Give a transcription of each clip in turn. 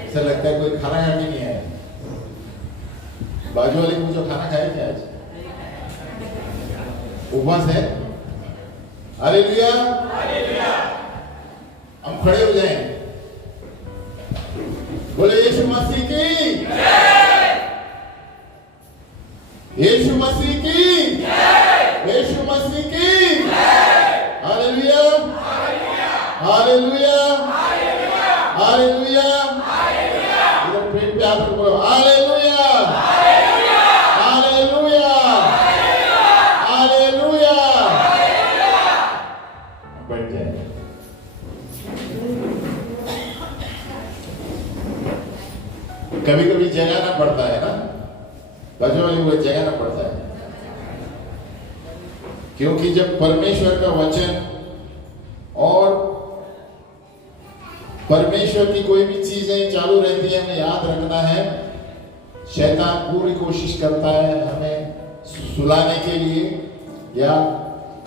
ऐसा लगता है कोई खाना खा के नहीं आया। बाजू वाले को जो खाना खाया क्या आज? उपवास है। हालेलुया। हम खड़े हो जाएं, बोले यीशु मसीह की, यीशु मसीह की, यीशु मसीह की। Hallelujah, hallelujah, hallelujah. इधर पेट पे हाथ रखो। Hallelujah, hallelujah, hallelujah. बैठ जाए। कभी कभी जगाना पड़ता है ना, बाजू वाली को जगाना पड़ता है, क्योंकि जब परमेश्वर का वचन और परमेश्वर की कोई भी चीजें चालू रहती है, हमें याद रखना है। शैतान पूरी कोशिश करता है हमें सुलाने के लिए, या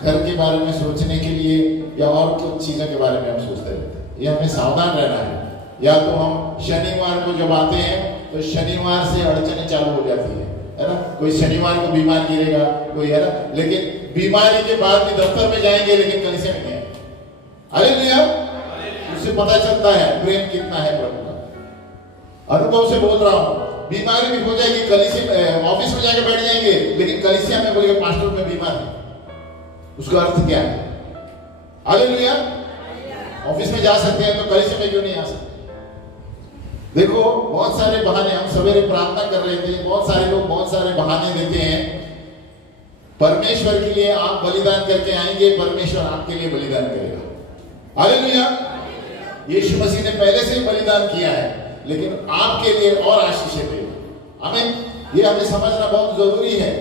घर के बारे में सोचने के लिए, या और कुछ चीजों के बारे में हम सोचते रहते हैं। ये हमें सावधान रहना है। या तो हम शनिवार को जब आते हैं तो शनिवार से अड़चने चालू हो जाती है ना। कोई शनिवार को बीमार गिरेगा, कोई है ना, लेकिन बीमारी के बाद भी दफ्तर में जाएंगे लेकिन कलीसिया में नहीं आएंगे। हालेलुया। उससे पता चलता है प्रेम कितना है प्रभु का। अनुभव से बोल रहा हूं, बीमारी भी हो जाएगी, कलीसिया ऑफिस में जाके बैठ जाएंगे लेकिन कलीसिया में बोलेंगे पास्टर में बीमार है। उसका अर्थ क्या है? हालेलुया। ऑफिस में जा सकते हैं तो कलीसिया में क्यों नहीं आ सकते? देखो बहुत सारे बहाने, हम सवेरे प्रार्थना कर रहे थे, बहुत सारे लोग बहुत सारे बहाने देते हैं। परमेश्वर के लिए आप बलिदान करके आएंगे, परमेश्वर आपके लिए बलिदान करेगा। हालेलुया। यीशु मसीह ने पहले से ही बलिदान किया है, लेकिन आपके लिए और आशीषें देगा। हमें ये हमें समझना बहुत जरूरी है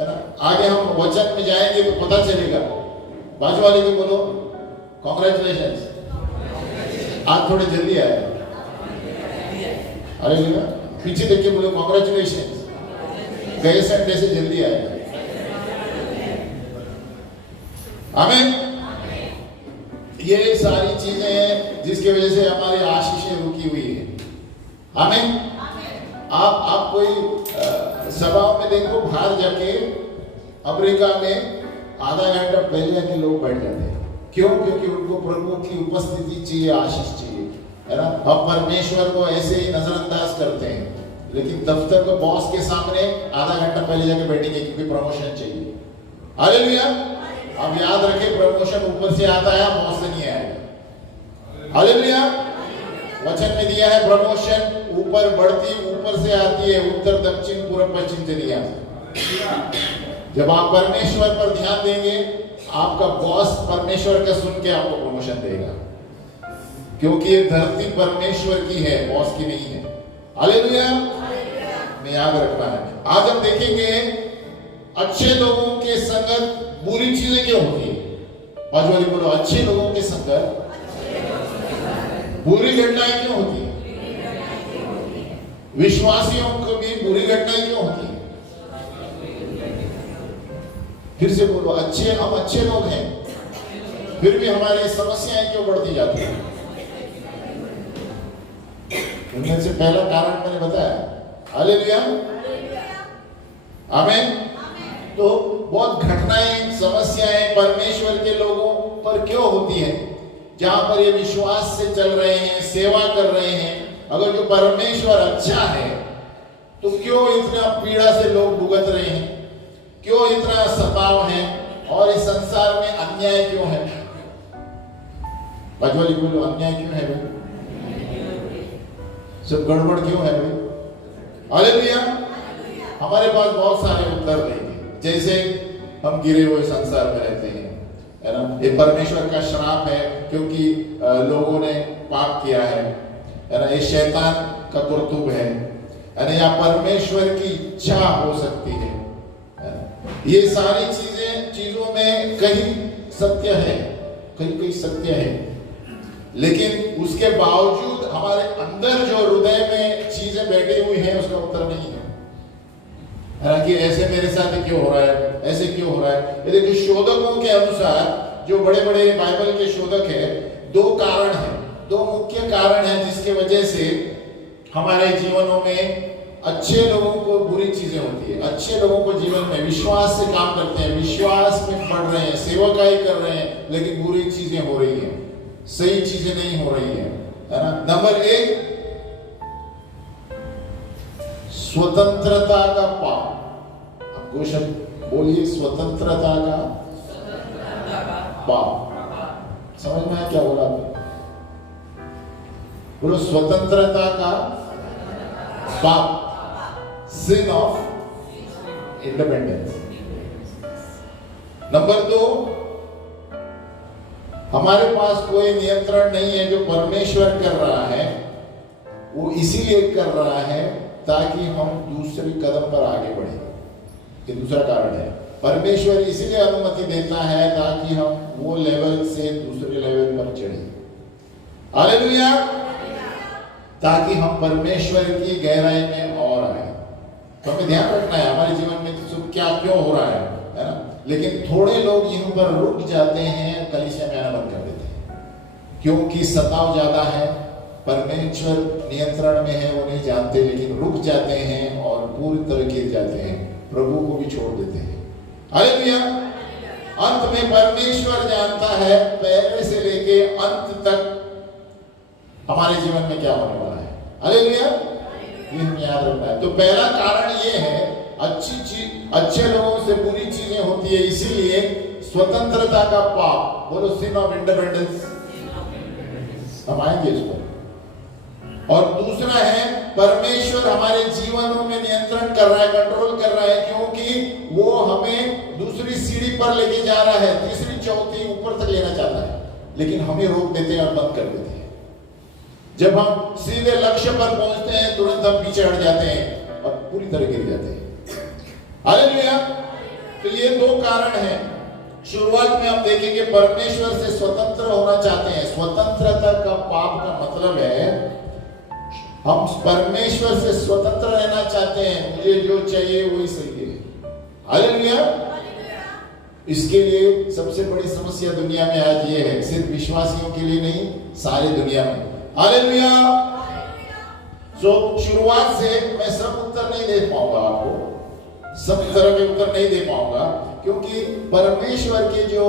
ना। आगे हम वचन में जाएंगे तो पता चलेगा। बाजू वाले को बोलो कॉन्ग्रेचुलेशंस, आज थोड़े जल्दी आए। हालेलुया। पीछे देख के बोलो कॉन्ग्रेचुलेशंस, गए संडे से जल्दी आए। आमीन। ये सारी चीजें हैं जिसकी वजह से हमारी आशीषें रुकी हुई है। आमीन। आप कोई सभाओं में देखो, बाहर जाके अमेरिका में आधा घंटा पहले के लोग बैठ जाते हैं। क्यों? क्योंकि उनको प्रभु की उपस्थिति चाहिए, आशीष चाहिए, है ना। हम परमेश्वर को ऐसे ही नजरअंदाज करते हैं, लेकिन दफ्तर को बॉस के सामने आधा घंटा पहले जाके बैठेंगे क्योंकि प्रमोशन चाहिए। हालेलुया। अब याद रखें, प्रमोशन ऊपर से आता है, बॉस से नहीं आएगा। हालेलुया। वचन में दिया है प्रमोशन ऊपर बढ़ती, ऊपर से आती है, उत्तर दक्षिण पूर्व पश्चिम से नहीं आती। जब आप परमेश्वर पर ध्यान देंगे, आपका बॉस परमेश्वर का सुन के आपको प्रमोशन देगा, क्योंकि ये धरती परमेश्वर की है, बॉस की नहीं है। हालेलुया। में याद रखना है। आज हम देखेंगे अच्छे लोगों के संगत बुरी चीजें क्यों होती है। बाजू वाली बोलो अच्छे लोगों के संगत बुरी घटनाएं क्यों होती है। विश्वासियों को भी बुरी घटनाएं क्यों होती है। फिर से बोलो, हम अच्छे लोग हैं, फिर भी हमारी समस्याएं क्यों बढ़ती जाती है। उनमें से पहला कारण मैंने बताया। हालेलुया। आमीन। तो बहुत घटनाएं, समस्याएं परमेश्वर के लोगों पर क्यों होती है, जहां पर ये विश्वास से चल रहे हैं, सेवा कर रहे हैं। अगर जो परमेश्वर अच्छा है तो क्यों इतना पीड़ा से लोग भुगत रहे हैं, क्यों इतना सताव है, और इस संसार में अन्याय क्यों है। बाजू बोलो अन्याय क्यों है भाई, सब गड़बड़ क्यों है भाई। हालेलुया। हमारे पास बहुत सारे उत्तर देंगे। जैसे हम गिरे हुए संसार में रहते हैं, है ना। ये परमेश्वर का श्राप है, क्योंकि लोगों ने पाप किया है ना। ये शैतान का कुर्तुब है ना। या परमेश्वर की इच्छा हो सकती है ना? ये सारी चीजों में कहीं सत्य है, कहीं सत्य है, लेकिन उसके बावजूद हमारे अंदर जो हृदय में चीजें बैठी हुई हैं उसका उत्तर नहीं है कि ऐसे मेरे साथ क्यों हो रहा है, ऐसे क्यों हो रहा है। ये देखिए, शोधकों के अनुसार, जो बड़े बड़े बाइबल के शोधक है, दो कारण है, दो मुख्य कारण हैं जिसके वजह से हमारे जीवनों में अच्छे लोगों को बुरी चीजें होती है। अच्छे लोगों को जीवन में विश्वास से काम करते हैं, विश्वास में बढ़ रहे हैं, सेवकाई कर रहे हैं, लेकिन बुरी चीजें हो रही हैं, सही चीजें नहीं हो रही है ना। नंबर 1, स्वतंत्रता का पाप। आपको शब्द बोलिए, स्वतंत्रता का पाप। समझ में आया क्या बोला आपने? बोलो, स्वतंत्रता का पाप, sin of independence। नंबर 2, हमारे पास कोई नियंत्रण नहीं है। जो परमेश्वर कर रहा है वो इसीलिए कर रहा है ताकि हम दूसरे कदम पर आगे बढ़े। ये दूसरा कारण है। परमेश्वर इसीलिए अनुमति देता है ताकि हम वो लेवल से दूसरे लेवल पर चढ़े। हालेलुया। ताकि हम परमेश्वर की गहराई में और आए। तो हमें ध्यान रखना है हमारे जीवन में तो क्या क्यों हो रहा है ना। लेकिन थोड़े लोग यहीं पर रुक जाते हैं, कलीसिया में आना बंद कर देते हैं, क्योंकि सताव ज्यादा है। परमेश्वर नियंत्रण में है, वो नहीं जानते, लेकिन रुक जाते हैं और पूरी तरह गिर जाते हैं, प्रभु को भी छोड़ देते हैं। हालेलुया। अंत में परमेश्वर जानता है पहले से लेके अंत तक हमारे जीवन में क्या होने वाला है। हालेलुया। ये हम याद रखना है। तो पहला कारण ये है, अच्छे लोगों से बुरी चीजें होती है, इसीलिए स्वतंत्रता का पाप। बोलो, sin of independence। हम आएंगे इस पर। और दूसरा है, परमेश्वर हमारे जीवनों में नियंत्रण कर रहा है, कंट्रोल कर रहा है, क्योंकि वो हमें दूसरी सीढ़ी पर लेके जा रहा है, तीसरी चौथी ऊपर तक लेना चाहता है, लेकिन हमें रोक देते हैं और बंद कर देते हैं। जब हम सीधे लक्ष्य पर पहुंचते हैं तुरंत हम पीछे हट जाते हैं और पूरी तरह गिर जाते हैं। हालेलुया। तो ये दो कारण हैं। शुरुआत में हम देखेंगे परमेश्वर से स्वतंत्र होना चाहते हैं। स्वतंत्रता का पाप का मतलब है हम परमेश्वर से स्वतंत्र रहना चाहते हैं, मुझे जो चाहिए वही सही है। हालेलुया। इसके लिए सबसे बड़ी समस्या दुनिया में आज ये है, सिर्फ विश्वासियों के लिए नहीं, सारी दुनिया में। हालेलुया। सो शुरुआत से मैं सब उत्तर नहीं दे पाऊंगा आपको, सब तरह के उत्तर नहीं दे पाऊंगा, क्योंकि परमेश्वर के जो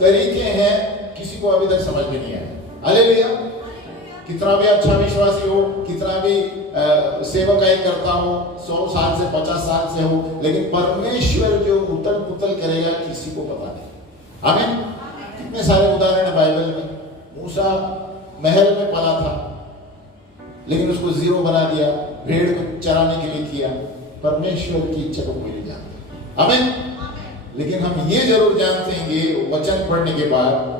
तरीके हैं किसी को अभी तक समझ में नहीं आया। हालेलुया। कितना भी अच्छा विश्वासी हो, कितना भी सेवकाई करता हो, 100 साल से 50 साल से हो, लेकिन परमेश्वर जो उतल पुतल करेगा किसी को पता नहीं। आमीन। कितने सारे उदाहरण है बाइबल में। मूसा महल में पला था, लेकिन उसको जीरो बना दिया, भेड़ को चराने के लिए किया। परमेश्वर की इच्छा को कोई नहीं जानता। आमीन। लेकिन हम ये जरूर जानते हैं वचन पढ़ने के बाद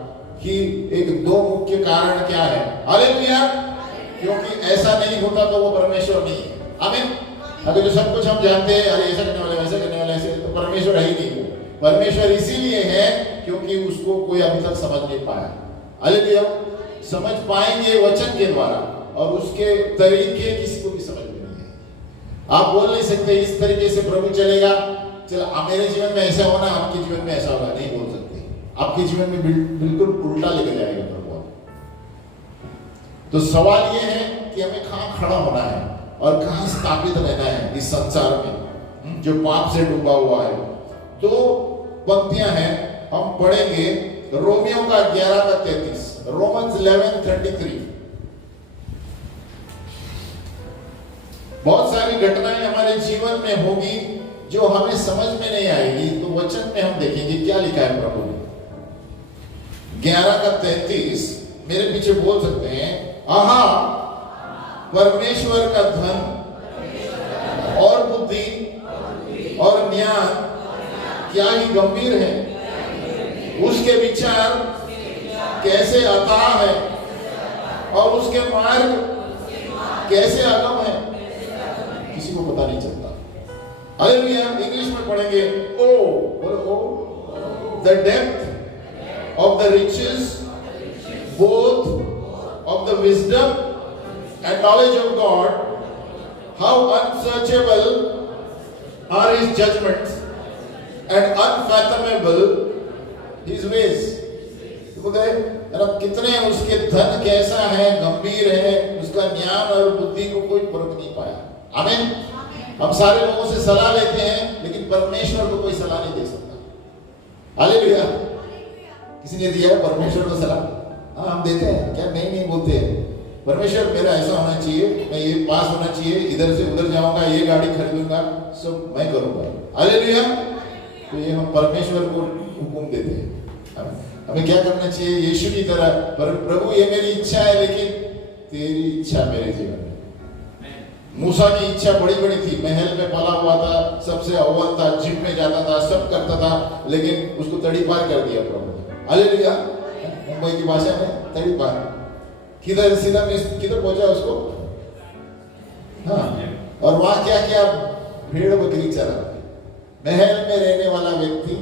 कि एक दो मुख्य कारण क्या है। हालेलुया। क्योंकि ऐसा नहीं होता तो वो परमेश्वर नहीं है। आमीन। अगर जो सब कुछ हम जानते हैं, अरे ऐसा करने वाले, वैसा करने वाले, ऐसे, तो परमेश्वर है ही नहीं। वो परमेश्वर इसीलिए है क्योंकि उसको कोई अभी तक समझ नहीं पाया। हालेलुया। समझ पाएंगे वचन के द्वारा, और उसके तरीके किसी को भी समझ में नहीं है। आप बोल नहीं सकते इस तरीके से प्रभु चलेगा, चलो मेरे जीवन में ऐसा होना, आपके जीवन में ऐसा होगा, नहीं बोल सकते। आपके जीवन में बिल्कुल उल्टा लेके जाएगा प्रभु। तो सवाल यह है कि हमें कहां खड़ा होना है और कहां स्थापित रहना है इस संसार में जो पाप से डूबा हुआ है। दो पंक्तियां हैं, हम पढ़ेंगे रोमियो का 11:33, रोमन्स 11:33। बहुत सारी घटनाएं हमारे जीवन में होगी जो हमें समझ में नहीं आएगी, तो वचन में हम देखेंगे क्या लिखा है प्रभु ने। 11:33 मेरे पीछे बोल सकते हैं, आहा परमेश्वर का धन और बुद्धि और ज्ञान क्या ही गंभीर है, उसके विचार कैसे अथाह है और उसके मार्ग कैसे अगम है, किसी को पता नहीं चलता। हालेलुया। इंग्लिश में पढ़ेंगे, the depth of the riches both of the wisdom and knowledge of God, how unsearchable are his judgements and unfathomable his ways. कितने उसके धन कैसा है, गंभीर है, उसका ज्ञान और बुद्धि को कोई परख नहीं पाया। आमीन। हम सारे लोगों से सलाह लेते हैं, लेकिन परमेश्वर को कोई सलाह नहीं दे सकता। हालेलुया। किसी ने दिया है परमेश्वर को सलाह? हाँ, हम देते हैं क्या? नहीं बोलते हैं परमेश्वर मेरा ऐसा होना चाहिए, मैं ये पास होना चाहिए, इधर से उधर जाऊंगा, ये गाड़ी खरीदूंगा, सब मैं करूंगा। हालेलुया। तो ये हम परमेश्वर को हुक्म देते हैं। हमें क्या करना चाहिए? यीशु की तरह, प्रभु ये मेरी इच्छा है, लेकिन तेरी इच्छा मेरे जीवन में। मूसा की इच्छा बड़ी बड़ी थी, महल में पला हुआ था, सबसे अव्वल था, जिम में जाता था, सब करता था, लेकिन उसको तड़ी पार कर दिया प्रभु ने। हालेलुया। मुंबई की भाषा में तड़ी पार, किधर सीधा में किधर पहुंचा उसको? हाँ, और वहां क्या किया? भेड़ बकरी चरा। महल में रहने वाला व्यक्ति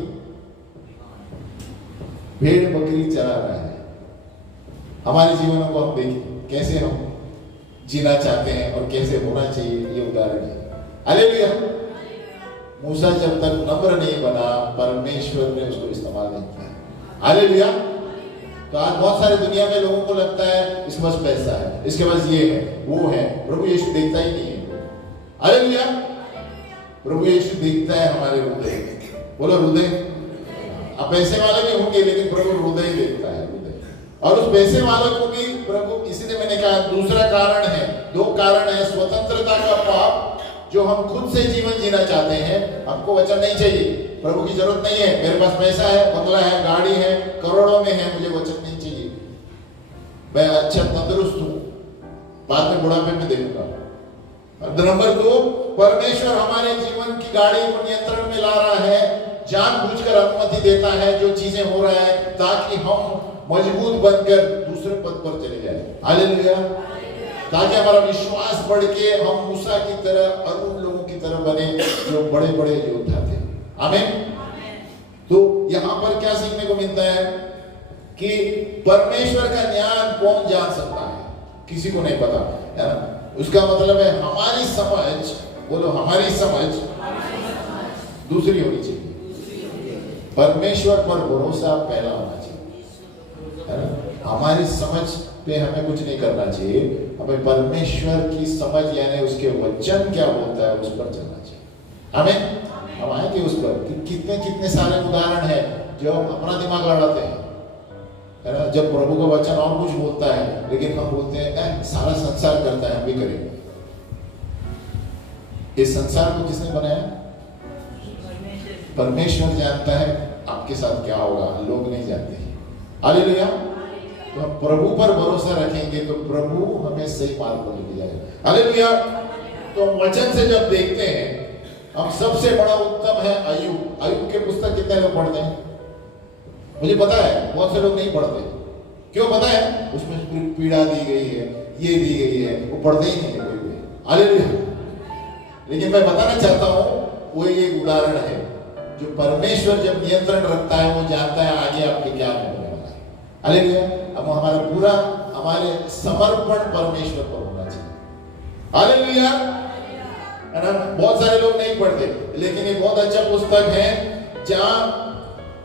भेड़ बकरी चरा रहा है। हमारे जीवनों को हम देखें, कैसे हम जीना चाहते हैं और कैसे होना चाहिए, ये उदाहरण है। हालेलुया। मूसा जब तक नम्र नहीं बना, परमेश्वर ने उसको इस्तेमाल नहीं किया। हालेलुया। तो आज बहुत सारे दुनिया में लोगों को लगता है इसके पास पैसा है, इसके पास ये है, वो है। प्रभु यीशु देखता ही नहीं है। हालेलुया। प्रभु यीशु देखता है हमारे हृदय। बोलो हृदय। अब पैसे वाले भी होंगे, लेकिन प्रभु हृदय ही देखता है, हृदय। और उस पैसे वालों को भी प्रभु, इसीलिए मैंने कहा दूसरा कारण है, दो कारण है। स्वतंत्रता का पाप, जो हम खुद से जीवन जीना चाहते हैं, हमको वचन नहीं चाहिए, प्रभु की जरूरत नहीं है। मेरे पास पैसा है, बंगला है, गाड़ी है, करोड़ों में है, मुझे वचन नहीं चाहिए। मैं अच्छा तंदुरुस्त हूं, बाद में बुढ़ापे में देखूंगा। नंबर दो, परमेश्वर हमारे जीवन की गाड़ी को नियंत्रण में ला रहा है, जानबूझकर अनुमति देता है जो चीजें हो रहा है, ताकि हम मजबूत बनकर दूसरे पद पर चले जाए। हालेलुया। ताकि हमारा विश्वास बढ़ के हम मूसा की तरह और उन लोगों की तरह बने जो बड़े बड़े योद्धा थे। आमीन। तो यहां पर क्या सीखने को मिलता है कि परमेश्वर का ज्ञान कौन जान सकता है? किसी को नहीं पता, है ना? उसका मतलब है हमारी समझ, बोलो हमारी समझ दूसरी होनी चाहिए। परमेश्वर पर भरोसा पहला होना चाहिए, है ना? हमारी समझ पे हमें कुछ नहीं करना चाहिए, हमें परमेश्वर की समझ यानी उसके वचन क्या बोलता है उस पर चलना चाहिए। हमें हम आएंगे उस पर कि कितने कितने सारे उदाहरण हैं जो हम अपना दिमाग लड़ाते हैं, है ना? जब प्रभु का वचन और कुछ बोलता है, लेकिन हम बोलते हैं सारा संसार करता है, हम भी करेंगे। इस संसार को किसने बनाया? परमेश्वर जानता है आपके साथ क्या होगा, लोग नहीं जानते। हालेलुया। तो हम प्रभु पर भरोसा रखेंगे तो प्रभु हमें सही मार्ग पर लेके जाएगा। हालेलुया। तो वचन से जब देखते हैं, हम सबसे बड़ा उत्तम है अय्यूब। अय्यूब के पुस्तक कितने लोग पढ़ते हैं? मुझे पता है बहुत से लोग नहीं पढ़ते। क्यों पता है? उसमें पीड़ा दी गई है, ये दी गई है, वो पढ़ते ही नहीं है कोई भी। हालेलुया। लेकिन मैं बताना चाहता हूँ, वो ये उदाहरण है जो परमेश्वर जब नियंत्रण रखता है, वो जानता है आगे आपके क्या होने वाला है। हालेलुया। अब हमारा पूरा हमारे समर्पण परमेश्वर पर होना चाहिए। हालेलुया। है ना? बहुत सारे लोग नहीं पढ़ते, लेकिन ये बहुत अच्छा पुस्तक है जहां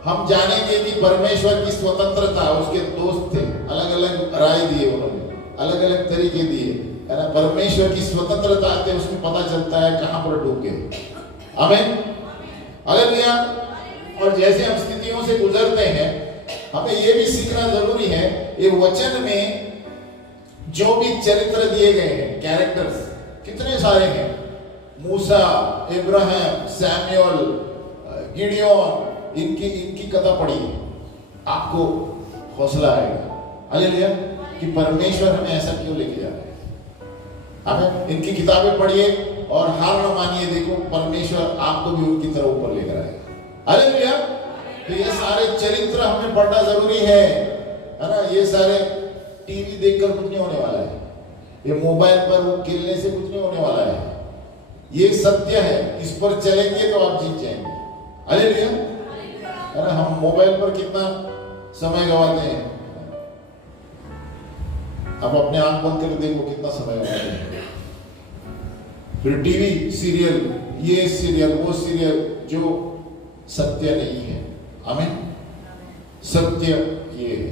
हम जानेंगे कि परमेश्वर की स्वतंत्रता। उसके दोस्त थे, अलग अलग राय दिए उन्होंने, अलग अलग तरीके दिए, है ना? परमेश्वर की स्वतंत्रता आते उसमें पता चलता है कहां पर डूब गए। आमीन। हालेलुया। और जैसे हम स्थितियों से गुजरते हैं, हमें यह भी सीखना जरूरी है, ये वचन में जो भी चरित्र दिए गए हैं, कैरेक्टर्स कितने सारे हैं, मूसा, इब्राहिम, सैमुअल, गिडियोन, इनकी कथा पढ़िए, आपको हौसला आएगा। हालेलुया। कि परमेश्वर हमें ऐसा क्यों लेके जा रहे हैं। हमें इनकी किताबें पढ़िए और हार न मानिए, देखो परमेश्वर आपको भी उनकी तरह ऊपर लेकर आएगा। हालेलुया। तो ये सारे चरित्र हमें पढ़ना जरूरी है ना? ये सारे टीवी देखकर कुछ नहीं होने वाला है, ये मोबाइल पर वो खेलने से कुछ नहीं होने वाला है। ये सत्य है, इस पर चलेंगे तो आप जीत जाएंगे। हालेलुया। है ना? हम मोबाइल पर कितना समय गवाते हैं, अब अपने आंख बंद कर देखो कितना समय गवाते हैं। फिर टीवी सीरियल, ये सीरियल, वो सीरियल जो सत्य नहीं है। आमीन। सत्य ये है,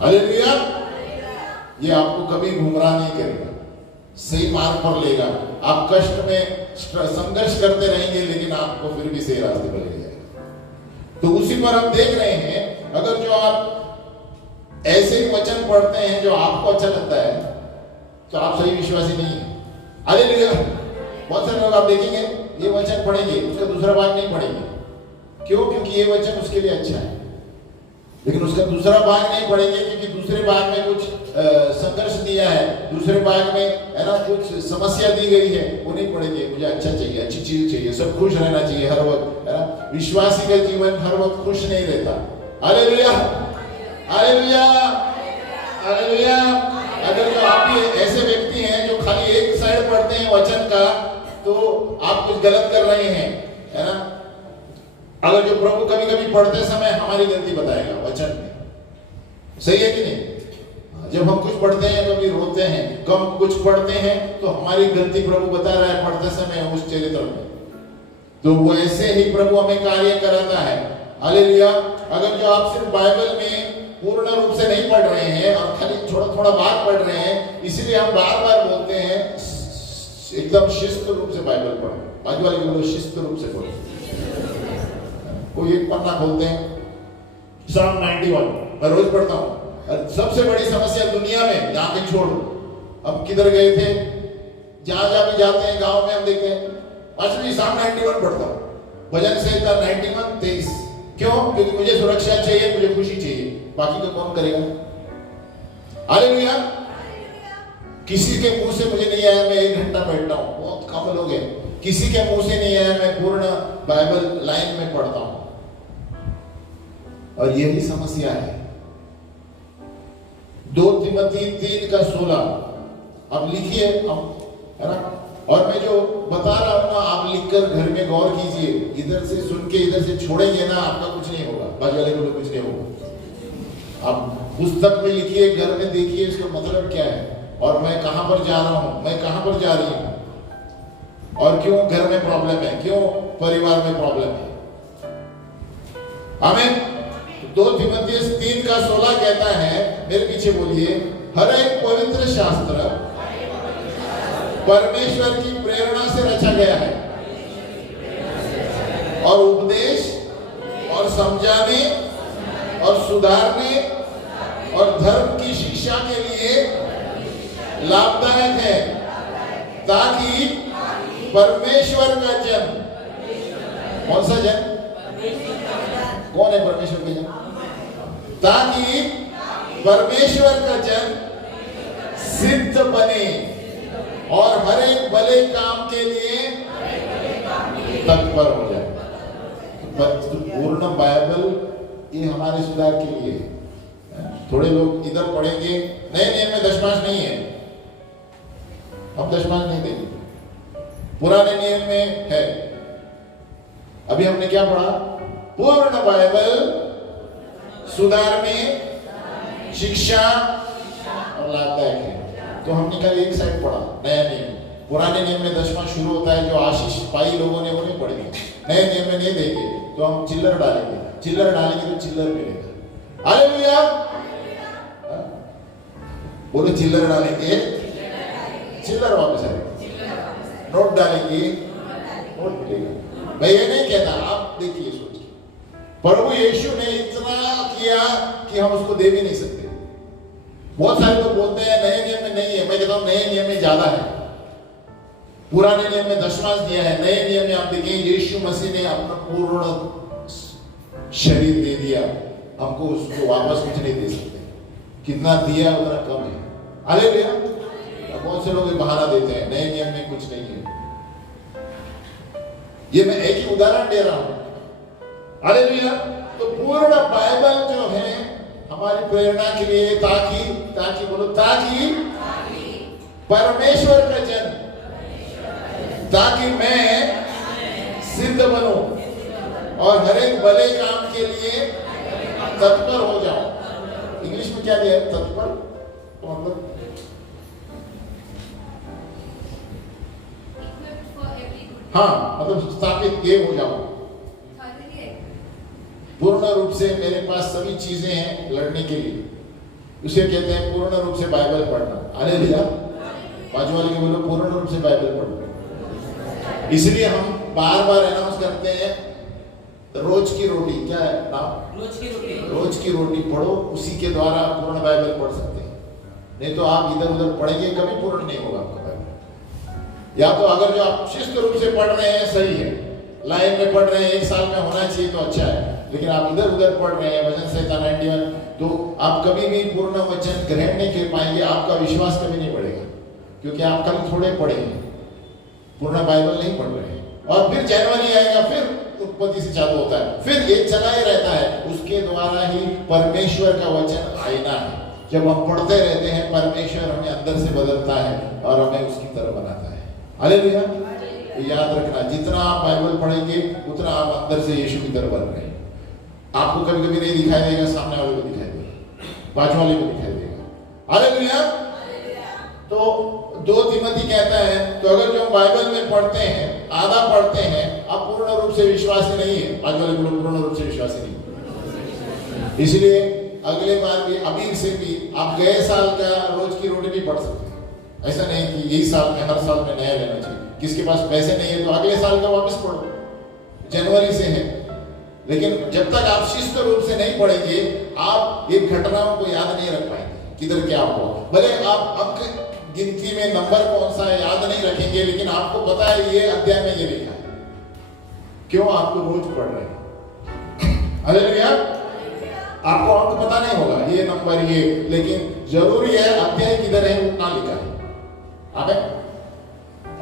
हालेलुया। ये आपको कभी गुमराह नहीं करेगा, सही मार्ग पर लेगा। आप कष्ट में संघर्ष करते रहेंगे, लेकिन आपको फिर भी सही रास्ते पर ले जाएगा। तो उसी पर हम देख रहे हैं, अगर जो आप ऐसे ही वचन पढ़ते हैं जो आपको अच्छा लगता है, तो आप सही विश्वासी नहीं है। हालेलुया। बहुत सारे लोग आप देखेंगे ये वचन पढ़ेंगे, उसका दूसरा भाग नहीं पढ़ेंगे। क्यों? क्योंकि ये वचन उसके लिए अच्छा है, लेकिन उसका दूसरा भाग नहीं पढ़ेंगे क्योंकि दूसरे भाग में कुछ संघर्ष दिया है, दूसरे भाग में है ना कुछ समस्या दी गई है, वो नहीं पढ़ेंगे। मुझे अच्छा चाहिए, अच्छी चीज चाहिए, सब खुश रहना चाहिए हर वक्त, है ना। विश्वासी का जीवन हर वक्त खुश नहीं रहता। Hallelujah, hallelujah, hallelujah. अगर जो आप ये ऐसे व्यक्ति हैं जो खाली एक साइड पढ़ते हैं वचन का, तो आप कुछ गलत कर रहे हैं, है ना। अगर जो प्रभु कभी कभी पढ़ते समय हमारी गलती बताएगा वचन में, सही है कि नहीं। जब हम कुछ पढ़ते हैं कभी रोते हैं, कम कुछ पढ़ते हैं तो हमारी गलती प्रभु बता रहा है पढ़ते समय उस चरित्र में। तो वो ऐसे ही प्रभु हमें कार्य कराता है। हालेलुया। अगर जो आप सिर्फ बाइबल में पूर्ण रूप से नहीं पढ़ रहे हैं और खाली थोड़ा थोड़ा बात पढ़ रहे हैं, इसीलिए हम बार बार बोलते हैं एकदम शिस्त रूप से बाइबल पढ़ो। बाजू वाले बोलो शिस्त रूप से पढ़ो। कोई एक पन्ना खोलते हैं, Psalm 91 मैं रोज पढ़ता हूँ। सबसे बड़ी समस्या दुनिया में, यहाँ के छोड़ो, हम किधर गए थे, जहां जहां भी जाते हैं गांव में हम देखते हैं आज Psalm 91 पढ़ता हूँ। भजन संहिता 91 23। क्यों? क्योंकि मुझे सुरक्षा चाहिए, मुझे खुशी चाहिए, बाकी का कौन करेगा। हालेलुया। किसी के मुंह से मुझे नहीं आया मैं 1 घंटा बैठता हूँ, बहुत कम लोग हैं। किसी के मुंह से नहीं आया मैं पूर्ण बाइबल लाइन में पढ़ता हूँ, और यही समस्या है। 2 तिमोथी 3:16 अब लिखिए, है ना। और मैं जो बता रहा हूं ना, आप लिखकर घर में गौर कीजिए। इधर से सुन के इधर से छोड़ेंगे ना, आपका कुछ नहीं होगा, बाजू वाले को कुछ नहीं होगा। आप पुस्तक में लिखिए, घर में देखिए इसका मतलब क्या है, और मैं कहां पर जा रहा हूं, मैं कहां पर जा रही हूं, और क्यों घर में प्रॉब्लम है, क्यों परिवार में प्रॉब्लम है। आमीन। 2 तिमोथी 3:16 कहता है, मेरे पीछे बोलिए, हर एक पवित्र शास्त्र परमेश्वर की प्रेरणा से रचा गया है और उपदेश और समझाने और सुधारने और धर्म की शिक्षा के लिए लाभदायक है, ताकि परमेश्वर का जन, कौन सा जन, कौन है परमेश्वर का जन, ताकि परमेश्वर का जन सिद्ध बने और हर एक भले काम के लिए तत्पर हो जाए। पूर्ण बाइबल ये हमारे सुधार के लिए है। थोड़े लोग इधर पढ़ेंगे, नए नियम में दशमांश नहीं है, हम दशमांश नहीं देंगे, पुराने नियम में है। अभी हमने क्या पढ़ा? पूर्ण बाइबल सुधार में, शिक्षा और लाभदायक है। तो हमने कल एक साइड पढ़ा नया नियम। पुराने नियम में दशमांश शुरू होता है, जो आशीष पाई लोगों ने वो नहीं पढ़ी। नए नियम में नहीं देंगे तो हम चिल्लर डालेंगे, चिल्लर डालेंगे तो चिल्लर मिलेगा। हालेलुया। बोलो चिल्लर डालेंगे, चिल्लर वापस आएगा। नोट डालेंगे, नोट मिलेगा। मैं ये नहीं कहता, आप देखिए सोचिए, प्रभु यीशु ने इतना किया कि हम उसको दे भी नहीं सकते। बहुत सारे लोग बोलते हैं नए नियम में नहीं है, मैं कहता हूं नए नियम में ज्यादा है। पुराने नियम में दशमांश दिया है, नए नियम में आप देखिए यीशु मसीह ने अपना पूर्ण शरीर दे दिया, हमको उसको वापस कुछ नहीं दे सकते। कितना दिया उतना कम है। हालेलुया। बहुत से लोग बहाना देते हैं नए नियम में कुछ नहीं है। ये मैं एक ही उदाहरण दे रहा हूं। हालेलुया। तो पूर्ण बाइबल जो है हमारी प्रेरणा के लिए, ताकि बोलो, ताकि परमेश्वर का जन, ताकि मैं सिद्ध बनूं और हर एक भले काम के लिए तत्पर हो जाऊं। इंग्लिश में क्या दिया है तत्पर? तो मतलब हाँ, मतलब स्थापित ये हो जाऊं, पूर्ण रूप से मेरे पास सभी चीजें हैं लड़ने के लिए। उसे कहते हैं पूर्ण रूप से बाइबल पढ़ना। हालेलुया। बाजू वाले के बोलो पूर्ण रूप से बाइबल पढ़ना। इसलिए हम बार बार अनाउंस करते हैं रोज की रोटी, क्या है नाम? रोज की रोटी पढ़ो, उसी के द्वारा पूर्ण बाइबल पढ़ सकते हैं। नहीं तो आप इधर उधर पढ़ेंगे कभी पूर्ण नहीं होगा आपका बाइबल। या तो अगर जो आप शिस्त रूप से पढ़ रहे हैं सही है, लाइन में पढ़ रहे हैं, 1 साल में होना चाहिए तो अच्छा है, लेकिन आप इधर उधर पढ़ रहे हैं वचन संहिता 91, तो आप कभी भी पूर्ण वचन ग्रहण नहीं कर पाएंगे, आपका विश्वास कभी नहीं बढ़ेगा, क्योंकि आप कल थोड़े पढ़े हैं, पूर्ण बाइबल नहीं पढ़ रहे हैं। और फिर जनवरी आएगा, फिर उत्पत्ति से चालू होता है, फिर ये चला ही रहता है। उसके द्वारा ही परमेश्वर का वचन आईना है। जब हम पढ़ते रहते हैं, परमेश्वर हमें अंदर से बदलता है और हमें उसकी तरह बनाता है। हालेलुया। याद रखना, जितना आप बाइबल पढ़ेंगे उतना आप अंदर से यीशु की तरह बन रहे हैं। आपको कभी कभी नहीं दिखाई देगा, सामने वाले को दिखाई देगा, बाजू वाले को दिखाई देगा। हालेलुया। तो 2 तीमोथी कहता है, तो अगर जो बाइबल में पढ़ते हैं, आधा पढ़ते हैं, आप पूर्ण रूप से विश्वासी नहीं है। बाजू वाले को पूर्ण रूप से विश्वासी नहीं। इसलिए अगले बार भी, अभी से भी आप गए साल का रोज की रोटी भी पढ़ सकते हैं। ऐसा नहीं कि यही साल में, हर साल में नया लेना चाहिए। किसके पास पैसे नहीं है तो अगले साल का वापस पढ़ो, जनवरी से है। लेकिन जब तक आप शिस्त रूप से नहीं पढ़ेंगे, आप ये घटनाओं को याद नहीं रख पाएंगे, किधर क्या हुआ। भले आप अंक गिनती में नंबर कौन सा है याद नहीं रखेंगे, लेकिन आपको पता है ये अध्याय में ये लिखा है, क्यों? आपको रोज पढ़ रहे हैं। हालेलुया। आपको अंक पता नहीं होगा, ये नंबर ये, लेकिन जरूरी है अध्याय किधर है वो ना लिखा है। आमीन।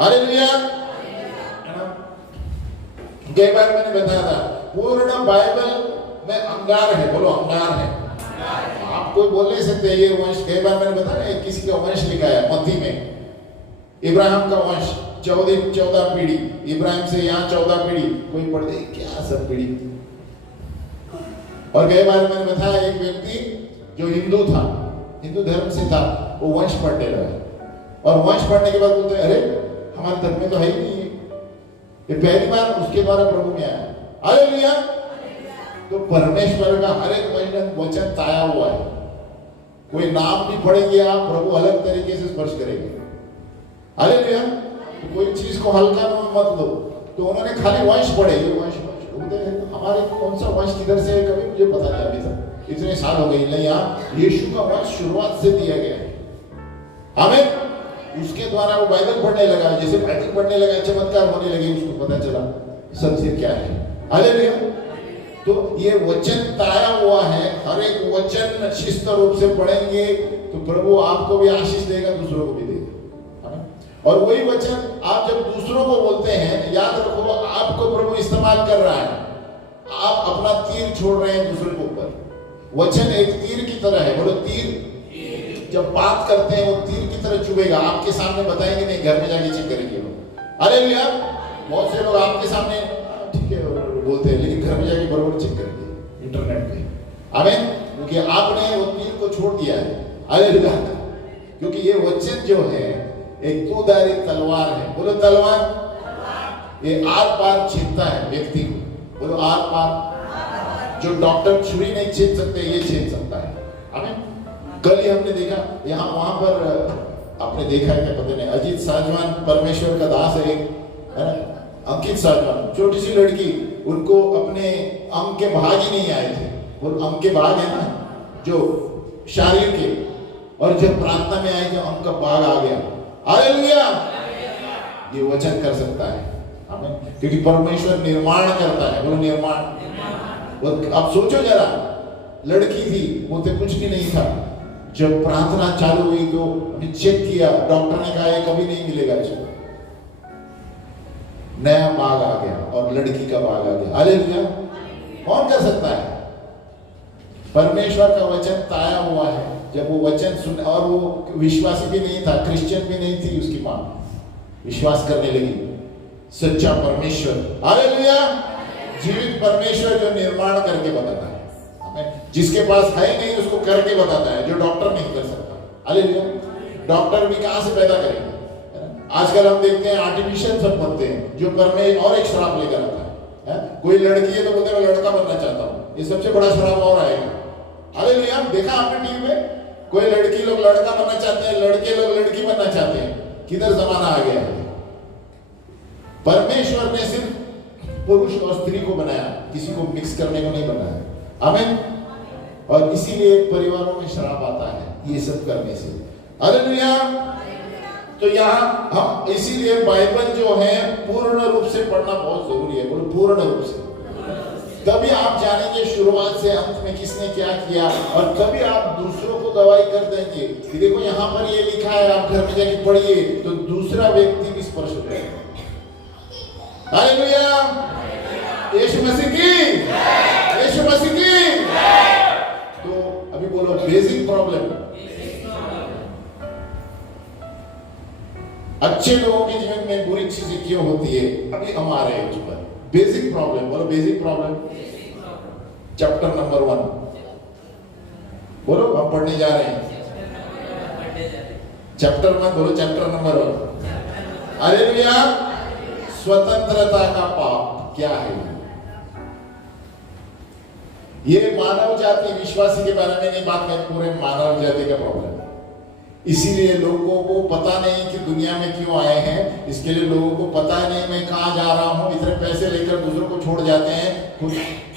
हालेलुया। कई बार मैंने बताया था, पूर्ण बाइबल में अंगार है, बोलो अंगार है। आप कोई बोल नहीं सकते ये वंश, कई बार मैंने बताया किसी का वंश लिखा है मत्ती में, इब्राहिम का वंश 14 पीढ़ी, इब्राहिम से यहाँ 14 पीढ़ी, कोई पढ़ दे क्या सब पीढ़ी। और कई बार मैंने बताया एक व्यक्ति जो हिंदू था, हिंदू धर्म से था, वो वंश पढ़ने लगा, और वंश पढ़ने के बाद बोलते अरे हमारे धर्म में तो है ही नहीं, ये पहली बार उसके द्वारा प्रभु में आया। हालेलुया। तो परमेश्वर का हर एक वचन ताया हुआ है। कोई नाम भी पढ़ेंगे आप, प्रभु अलग तरीके से स्पर्श करेंगे। हालेलुया। तो कोई चीज को हल्का मत लो। तो उन्होंने खाली वंश पढ़े, ये वंश हमारे कौन सा वंश किधर से है कभी मुझे पता नहीं, अभी तक इतने साल हो गए। नहीं, यहाँ यीशु का वंश शुरुआत से दिया गया है। आमीन। उसके द्वारा वो बाइबल पढ़ने लगा, जैसे बाइबल पढ़ने लगा चमत्कार होने लगे, उसको पता चला सत्य क्या है। हालेलुया। तो ये वचन ताया हुआ है, हर एक वचन शिस्त रूप से पढ़ेंगे तो प्रभु आपको भी आशीष देगा, दूसरों को भी देगा। और वही वचन आप जब दूसरों को बोलते हैं, याद रखो आपको प्रभु इस्तेमाल कर रहा है। आप अपना तीर छोड़ रहे हैं दूसरे के ऊपर। वचन एक तीर की तरह है, बोलो तीर। जब बात करते हैं वो तीर की तरह चुभेगा, आपके सामने बताएंगे नहीं, घर में जाके चेक करेंगे लोग। हालेलुया। बहुत से लोग आपके सामने ठीक है बोलते हैं, लेकिन घर में जाके बराबर चेक करेंगे इंटरनेट पे। आमीन। क्योंकि आपने वो तीर को छोड़ दिया है। हालेलुया। क्योंकि ये वचन जो है एक दोधारी तलवार है, बोलो तलवार। ये आर पार छेदता है व्यक्ति को, बोलो आर पार। जो डॉक्टर छुरी नहीं छेद सकते, ये छेद सकता है। आमीन। कल ही हमने देखा, यहाँ वहां पर आपने देखा है क्या पता नहीं, अजीत साजवान परमेश्वर का दास है एक, है ना, अंकित साजवान, छोटी सी लड़की, उनको अपने अंग के भाग ही नहीं आए थे। वो अंग के भाग है ना जो शरीर के, और जब प्रार्थना में आए तो अंग का भाग आ गया। हालेलुया। ये वचन कर सकता है। आमीन। क्योंकि परमेश्वर निर्माण करता है, बोलो निर्माण। अब सोचो जरा, लड़की थी, बोलते कुछ भी नहीं था, जब प्रार्थना चालू हुई तो चेक किया, डॉक्टर ने कहा ये कभी नहीं मिलेगा इसको, नया बाग आ गया और लड़की का बाग आ गया। हालेलुया। कौन कर सकता है? परमेश्वर का वचन ताया हुआ है। जब वो वचन सुन, और वो विश्वासी भी नहीं था, क्रिश्चियन भी नहीं थी, उसकी मां विश्वास करने लगी सच्चा परमेश्वर। हालेलुया। जीवित परमेश्वर जो निर्माण करके बताता है, जिसके पास है नहीं उसको करके बताता है, जो डॉक्टर नहीं कर सकता। हालेलुया। डॉक्टर भी कहां से पैदा करेंगे? आजकल हम देखते हैं आर्टिफिशियल सब बनते हैं, जो परमेश्वर और एक श्राप लेकर आता है। कोई लड़की है तो बोलते मैं लड़का बनना चाहता हूँ, ये सबसे बड़ा श्राप और आएगा। हालेलुया। देखा आपने टीवी में कोई लड़की लोग लड़का बनना चाहते हैं, लड़के लोग लड़की बनना चाहते हैं। किधर जमाना आ गया है? परमेश्वर ने सिर्फ पुरुष और स्त्री को बनाया, किसी को मिक्स करने को नहीं बनाया। आमीन। और इसीलिए परिवारों में श्राप आता है ये सब करने से। हालेलुया। तो यहाँ हम इसीलिए बाइबल जो है पूर्ण रूप से पढ़ना बहुत जरूरी है। बोलो पूर्ण रूप से, तभी आप जानेंगे शुरुआत से अंत में किसने क्या किया, और कभी आप दूसरों को गवाही कर देंगे कि देखो यहाँ पर ये लिखा है, आप घर में जाके पढ़िए, तो दूसरा व्यक्ति भी स्पर्श हो जाएगा। हालेलुया। यीशु मसीह की, यीशु मसीह की। तो अभी बोलो बेसिक प्रॉब्लम। अच्छे लोगों के जीवन में बुरी चीजें क्यों होती है, अभी हम आ रहे हैं उस पर। बेसिक प्रॉब्लम, बोलो बेसिक प्रॉब्लम। चैप्टर नंबर 1 बोलो, हम पढ़ने जा रहे हैं चैप्टर 1। बोलो चैप्टर नंबर 1। हालेलुया। स्वतंत्रता का पाप क्या है? ये मानव जाति विश्वासी के बारे में नहीं बात कर, पूरे मानव जाति का प्रॉब्लम। इसीलिए लोगों को पता नहीं कि दुनिया में क्यों आए हैं, इसके लिए लोगों को पता नहीं मैं कहाँ जा रहा हूँ। इतने पैसे लेकर दूसरों को छोड़ जाते हैं, खुद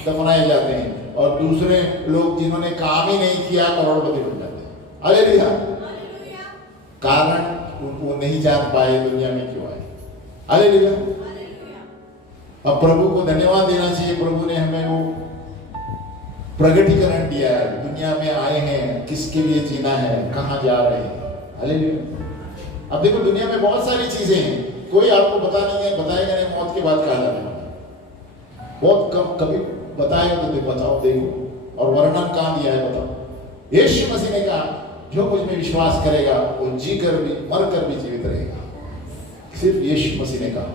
दफनाए जाते हैं, और दूसरे लोग जिन्होंने काम ही नहीं किया करोड़पति बन जाते हैं। हालेलुया। कारण वो नहीं जान पाए दुनिया में क्यों आए। हालेलुया। अब प्रभु को धन्यवाद देना चाहिए, प्रभु ने हमें वो प्रगटीकरण दिया है, दुनिया में आए हैं, किसके लिए जीना है, कहाँ जा रहे हैं। हालेलुया। अब देखो दुनिया में बहुत सारी चीजें हैं, कोई आपको बता नहीं है, बताएगा नहीं मौत के बाद कहाँ जाने वाला। बहुत कम कभी बताएगा तो बताओ, देखो, और वर्णन कहाँ दिया है बताओ। यीशु मसीह ने कहा जो मुझ में विश्वास करेगा वो जी कर भी मर कर भी जीवित रहेगा। सिर्फ यीशु मसीह ने कहा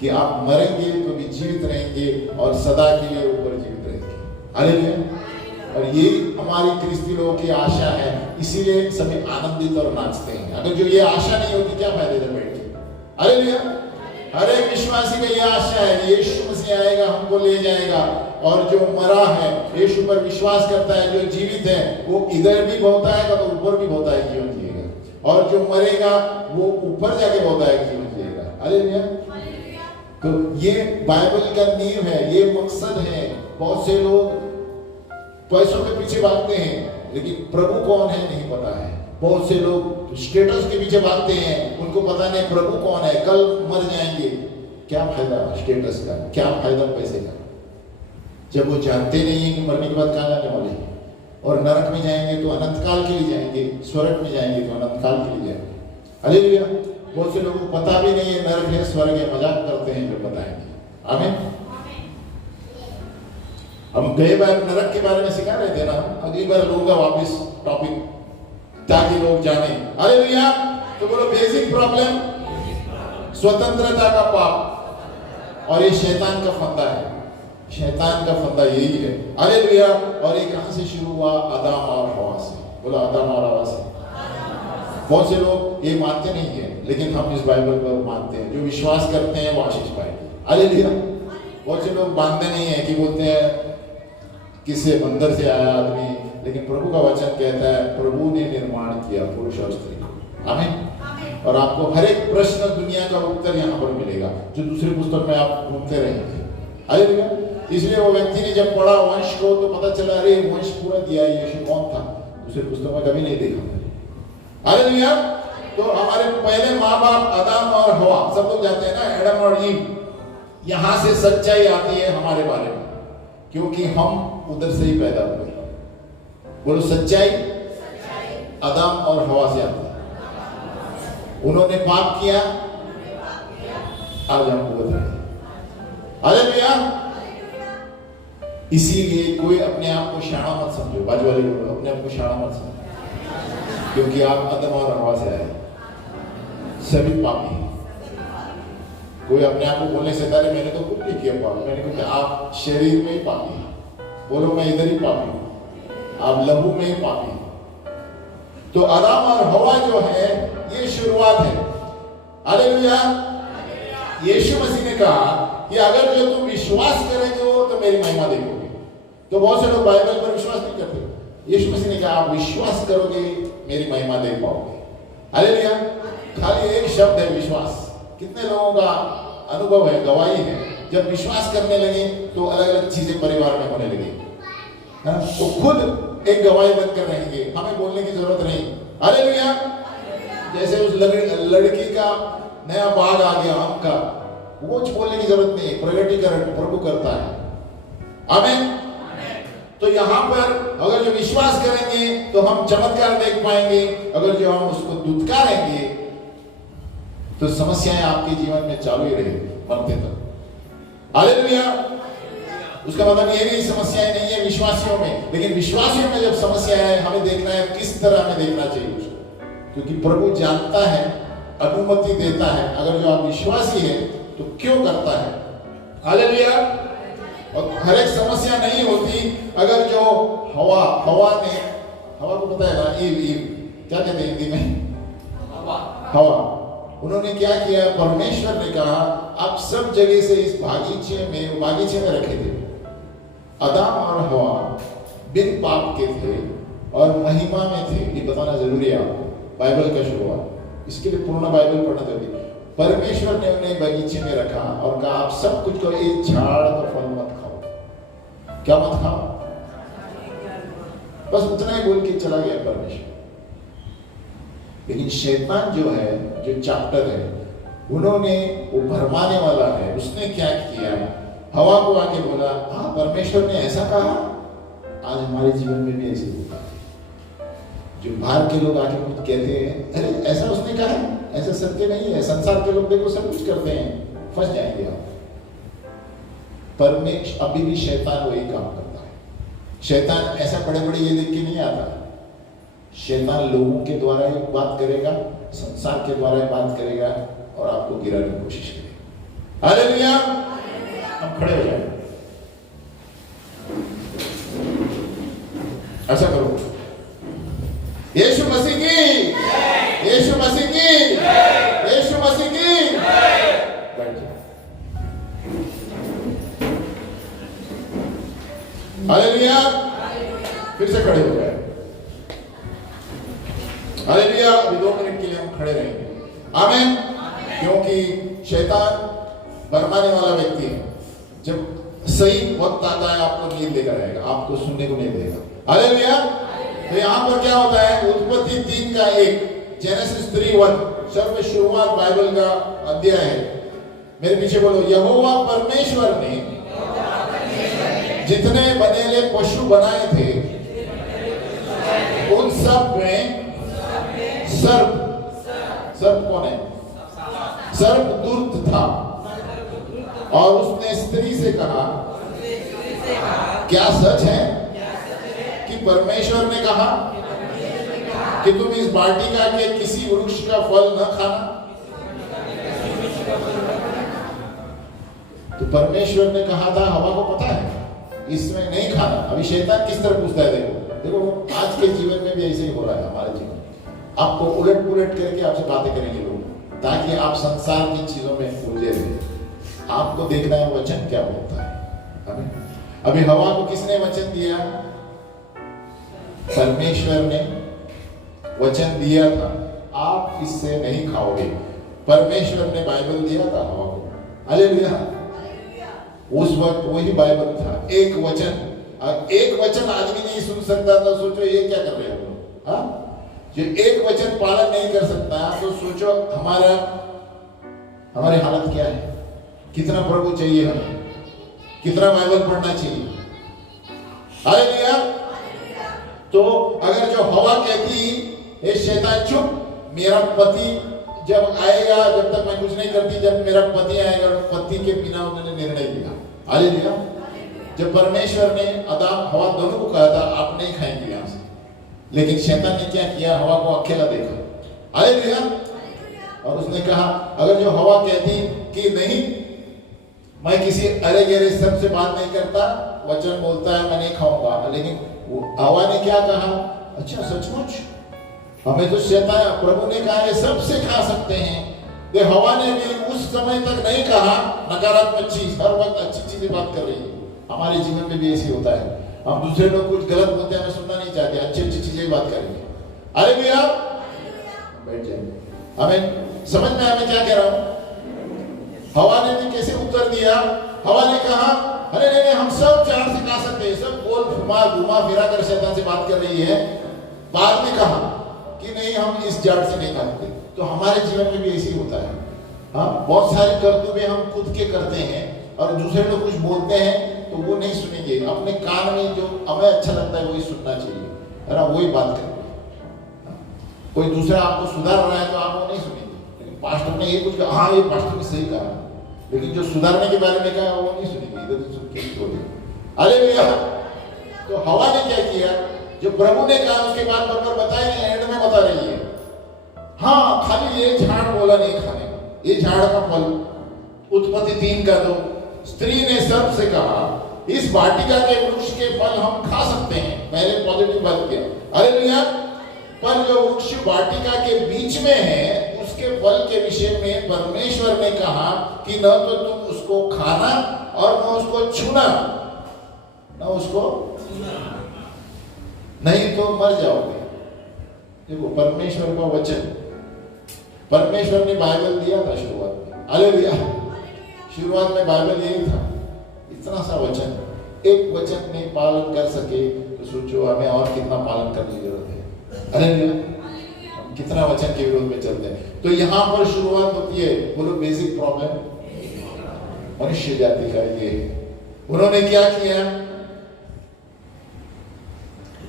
कि आप मरेंगे तो भी जीवित रहेंगे और सदा के लिए ऊपर जीवित रहेंगे। हालेलुया। और ये हमारी क्रिस्ती लोगों की आशा है, इसीलिए सभी आनंदित और नाचते हैं। अगर जो ये आशा नहीं होती क्या फायदे थे बैठ के। हालेलुया। हर एक विश्वासी का ये आशा है यीशु मसीह आएगा, हमको ले जाएगा, और जो मरा है यीशु पर विश्वास करता है, जो जीवित है वो इधर भी बहुत आएगा तो ऊपर भी बहुत आएगा जीवन जिएगा, और जो मरेगा वो ऊपर जाके बहुत आएगा जीवन जिएगा। हालेलुया। तो ये बाइबल का नींव है, ये मकसद है। बहुत से लोग पैसों के पीछे भागते हैं, लेकिन प्रभु कौन है नहीं पता है। बहुत से लोग स्टेटस के पीछे भागते हैं, उनको पता नहीं प्रभु कौन है। कल मर जाएंगे, क्या फायदा स्टेटस का, क्या फायदा पैसे का, जब वो जानते नहीं है कि मरने के बाद कहाँ जाने वाले हैं। और नरक में जाएंगे तो अनंत काल के लिए जाएंगे, स्वर्ग में जाएंगे तो अनंत काल के लिए जाएंगे। हालेलुया। बहुत से लोगों को पता भी नहीं है नरक है स्वर्ग है, मजाक करते हैं जो बताएंगे। आमीन। हम गए बार नरक के बारे में सिखा रहे थे ना, अगली बार लूंगा वापस टॉपिक ताकि लोग जाने। हालेलुया। तो बोलो बेसिक प्रॉब्लम स्वतंत्रता का पाप, और ये शैतान का फंदा है। शैतान का फंदा यही है। हालेलुया। और ये कहां से शुरू हुआ? आदम और हवा से। बोलो आदम और हवा से। बहुत से लोग ये मानते नहीं है, लेकिन हम इस बाइबल पर मानते हैं। जो विश्वास करते हैं वो आशीष पाएंगे। हालेलुया। बहुत से लोग मानते नहीं है कि बोलते हैं किससे अंदर से आया आदमी, लेकिन प्रभु का वचन कहता है प्रभु ने निर्माण किया पुरुष और स्त्री को। आमीन। और आपको हर एक प्रश्न दुनिया का उत्तर यहाँ पर मिलेगा, जो दूसरे पुस्तक में आप घूमते रहेंगे। हालेलुया। इसलिए वो व्यक्ति ने जब पढ़ा वंश को तो पता चला अरे वंश पूरा दिया है, यीशु कौन था, दूसरे पुस्तक में कभी नहीं देखा। हालेलुया। तो हमारे पहले माँ बाप आदम और हवा, सब लोग जानते हैं ना, एडम और ईव, यहाँ से सच्चाई आती है हमारे बारे में, क्योंकि हम उधर से ही पैदा हुए। बोलो सच्चाई आदम और हवा से आती है। उन्होंने पाप किया, आज हम भुगत रहे हैं। हालेलुया। इसीलिए कोई अपने आप को शाणा मत समझो, बाजू वाले बोलो अपने आप को शाणा मत समझो, क्योंकि आप आदम और हवा से आए, सभी पापी हैं। कोई अपने आप को बोलने से पहले मैंने तो कुछ नहीं किया पाप, मैंने कहा आप शरीर में ही पापी हैं। बोलो मैं इधर ही पापी हूं, आप लहू में ही पापी हैं। तो आदम और हवा जो है ये शुरुआत है। हालेलुया। यीशु मसीह ने कहा कि अगर जो तुम विश्वास करेंगे हो तो मेरी महिमा देखोगे। तो बहुत से लोग बाइबल पर विश्वास नहीं करते, यीशु मसीह ने कहा आप विश्वास करोगे मेरी महिमा देख पाओगे। हालेलुया। खाली एक शब्द है विश्वास। कितने लोगों का अनुभव है, गवाही है, जब विश्वास करने लगे तो अलग अलग चीजें परिवार में होने लगी। तो खुद एक गवाही बनकर रहेंगे, हमें बोलने की जरूरत नहीं। हालेलुया। जैसे उस लड़की का नया बाग आ गया आम का, वो कुछ बोलने की जरूरत नहीं, प्रगटीकरण प्रभु करता है। आमीन। तो यहाँ पर अगर जो विश्वास करेंगे तो हम चमत्कार देख पाएंगे, अगर जो हम उसको दुत्कारेंगे तो समस्याएं आपके जीवन में चालू ही रहेगी मरते तक। हालेलुया। उसका मतलब ये नहीं समस्याएं नहीं है विश्वासियों में, लेकिन विश्वासियों में जब समस्या है हमें देखना है किस तरह हमें देखना चाहिए उसको, क्योंकि प्रभु जानता है, अनुमति देता है। अगर जो आप विश्वासी है तो क्यों करता है। हालेलुया। और हर एक समस्या नहीं होती। अगर जो हवा को पता है ना, ईव क्या कहते हैं हिंदी में, हवा, उन्होंने क्या किया, परमेश्वर ने कहा आप सब जगह से इस बागीचे में रखे थे। आदम और हवा बिन पाप के थे और महिमा में थे। ये बताना जरूरी है आपको, बाइबल का शुरुआत, इसके लिए पूर्ण बाइबल पढ़ना जरूरी। परमेश्वर ने उन्हें बगीचे में रखा और कहा आप सब कुछ को, एक झाड़ का फल मत खाओ। क्या मत खाओ, बस उतना ही बोल के चला गया परमेश्वर। लेकिन शैतान जो है, जो चैप्टर है, उन्होंने, वो भरमाने वाला है, उसने क्या किया, हवा को आके बोला हाँ परमेश्वर ने ऐसा कहा। आज हमारे जीवन में भी ऐसे होता है, जो बाहर के लोग आके खुद कहते हैं अरे ऐसा उसने कहा है, ऐसा सत्य नहीं है। संसार के लोग देखो सब कुछ करते हैं, फंस जाएंगे आप। परमेश्वर अभी भी शैतान वही काम करता है। शैतान ऐसा बड़े बड़े ये देख के नहीं आता। शैतान लोगों के द्वारा ही बात करेगा, संसार के द्वारा ही बात करेगा और आपको गिराने की कोशिश करेगा। हालेलुया। हम खड़े हो जाए, ऐसा करो। यीशु मसीह की, यीशु मसीह की, यीशु मसीह की। बैठ जाओ। हालेलुया। फिर से खड़े हो जाए। हालेलुया। अभी 2 मिनट के लिए हम खड़े रहेंगे। आमीन। क्योंकि शैतान भरमाने वाला व्यक्ति है। जब सही वक्त आता है आपको नींद लेकर आएगा, आपको सुनने को नहीं देगा। हालेलुया। तो यहाँ पर क्या होता है, उत्पत्ति 3:1, जेनेसिस 3:1, सर्व शुरुआत बाइबल का अध्याय है। मेरे पीछे बोलो, यहोवा परमेश्वर ने जितने बनेले पशु बनाए थे उन सब में सर्प कौन है, सर्प दुष्ट था और उसने स्त्री से कहा क्या सच है कि परमेश्वर ने कहा कि तुम इस वाटिका के किसी वृक्ष का फल न खाना। तो परमेश्वर ने कहा था, हवा को पता है इसमें नहीं खाना। अभी शैतान किस तरह पूछता है, देखो आज के जीवन में भी ऐसे ही हो रहा है। हमारे जीवन आपको उलट पुलट करके आपसे बातें करेंगे लोग, ताकि आप संसार की चीजों में उलझे रहे। आपको देखना है वचन क्या बोलता है। अभी हवा को किसने वचन दिया, परमेश्वर ने वचन दिया था आप इससे नहीं खाओगे। परमेश्वर ने बाइबल दिया था हवा को। हालेलुया। उस वक्त वही बाइबल था, एक वचन आदमी नहीं सुन सकता था। सोचो ये क्या कर रहे हो, हाँ? जो एक वचन पालन नहीं कर सकता तो सोचो हमारी हालत क्या है। कितना प्रभु चाहिए हमें, कितना बाइबल पढ़ना चाहिए। हालेलुया। तो अगर जो हवा कहती ये शैतान चुप, मेरा पति जब आएगा, जब तक मैं कुछ नहीं करती, जब मेरा पति आएगा, पति के बिना उन्होंने निर्णय लिया। हालेलुया। जब परमेश्वर ने आदम हवा दोनों को कहा था आप नहीं खाएंगे यहां से, लेकिन शैतान ने क्या किया, हवा को अकेला देखा। हालेलुया। और उसने कहा अगर जो हवा कहती कि नहीं मैं किसी अरे गहरे सब से बात नहीं करता, वचन बोलता है मैं नहीं खाऊंगा, लेकिन हवा ने क्या कहा, अच्छा सचमुच हमें तो शैतान, प्रभु ने कहा ये सबसे खा सकते हैं। तो हवा ने भी उस समय तक नहीं कहा नकारात्मक चीज, हर वक्त अच्छी चीजें बात कर रही है। हमारे जीवन में भी ऐसी होता है। हम दूसरे लोग कुछ गलत बोलते हैं, हमें सुनना नहीं चाहते, अच्छी अच्छी चीजें बात करेंगे। अरे भैया बैठ जाएंगे। हमें समझ में हमें क्या कह रहा हूं? हवा ने भी कैसे उत्तर दिया? हवा ने कहा अरे नहीं, हम सब झाड़ से खा सकते हैं, सब गोल घुमा फिरा कर शैतान से बात कर रही है। बाद में कहा कि नहीं, हम इस झाड़ से नहीं खाते। तो हमारे जीवन में भी ऐसे ही होता है। हाँ, बहुत सारे कर्तव्य हम खुद के करते हैं और दूसरे लोग कुछ बोलते हैं तो वो नहीं सुनेंगे। अपने कान में जो हमें अच्छा लगता है वही सुनना चाहिए, है ना, वही बात करेंगे। कोई दूसरा आपको सुधार रहा है तो आप वो नहीं सुनेंगे, लेकिन पास्टर ने ये कुछ कहा, हाँ ये पास्टर ने सही कहा, लेकिन जो सुधारने के बारे में कहा वो नहीं सुनेंगे, इधर तो सुन के छोड़े। अरे भैया, तो हवा ने क्या किया? जो प्रभु ने कहा उसके बाद बराबर बताया नहीं, एंड में बता रही है हाँ खाली ये झाड़ बोला नहीं खाने का, ये झाड़ का फल उत्पत्ति 3 का 2। स्त्री ने सर्प से कहा इस वाटिका के वृक्ष के फल हम खा सकते हैं। पहले पॉजिटिव बात किया, अरे भैया, पर जो वृक्ष वाटिका के बीच में है उसके फल के विषय में परमेश्वर ने कहा कि न तो तुम उसको खाना और न उसको छूना, न उसको नहीं तो मर जाओगे। देखो परमेश्वर का वचन, परमेश्वर ने बाइबल दिया था शुरुआत में, हालेलुया। शुरुआत में बाइबल यही था, इतना सा वचन, एक वचन नहीं पालन कर सके तो सोचो हमें और कितना पालन करने की जरूरत है। हालेलुया, हम कितना वचन के विरोध में चलते हैं। तो यहाँ पर शुरुआत होती है, बोलो बेसिक प्रॉब्लम मनुष्य जाति का ये है। उन्होंने क्या किया?